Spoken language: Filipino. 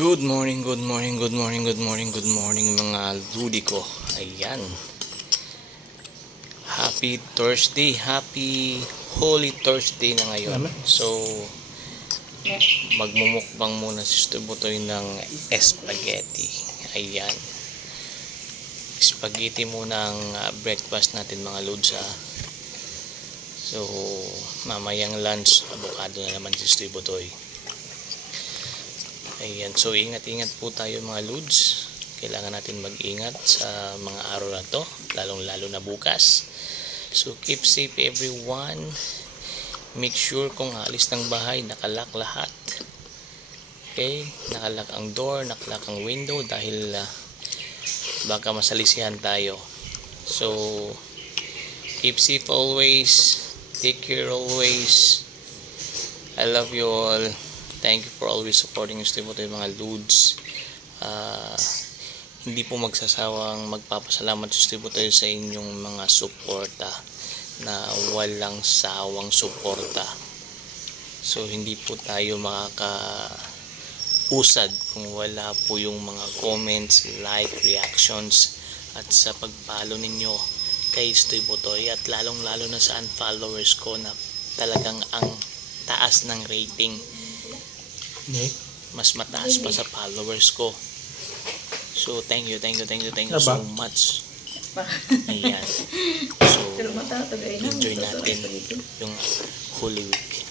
Good morning, good morning, good morning, good morning, good morning mga ludi ko. Ayan. Happy Thursday, happy Holy Thursday na ngayon. So, magmumukbang muna si Stubotoy ng spaghetti. Ayan. Spaghetti muna ang breakfast natin mga lods ha. So, mamayang lunch, avocado na naman si Stubotoy. Ayan, so ingat-ingat po tayo mga lods. Kailangan natin mag-ingat sa mga araw na to, lalong-lalo na bukas. So keep safe everyone. Make sure kung alis ng bahay, nakalock lahat. Okay, nakalock ang door, nakalock ang window dahil baka masalisihan tayo. So keep safe always. Take care always. I love you all. Thank you for always supporting us po tayo mga lods. Hindi po magsasawang magpapasalamat po tayo sa inyong mga suporta na walang sawang suporta. So hindi po tayo makakausad kung wala po yung mga comments, like, reactions at sa pagpalo ninyo kay Stubotoy at lalong lalo na sa unfollowers ko na talagang ang taas ng rating. Mas mataas pa sa followers ko. So thank you so much. Ayan. So enjoy natin yung Holy Week.